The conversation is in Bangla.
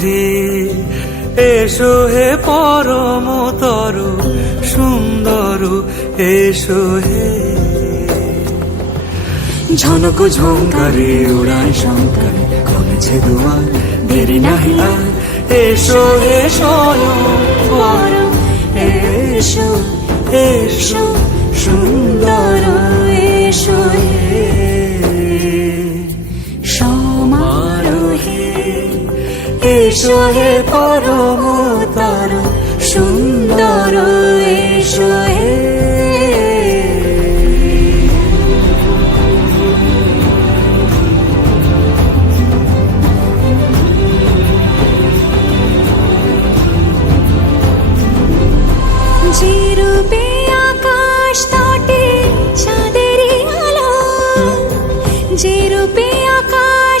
গভীর এসো হে পরম তরু সুন্দর এসো হে। ঝনক ঝঙ্কারে উড়ায় শঙ্কার কমেছে দুয়ার দেরি নাহি এসো হে স্বয়ং এসো এসো সুন্দর। এসো হে পরমতর সুন্দর এসো হে। রূপে আকাশ তটে চাঁদেরই আলো যে রূপে আকাশ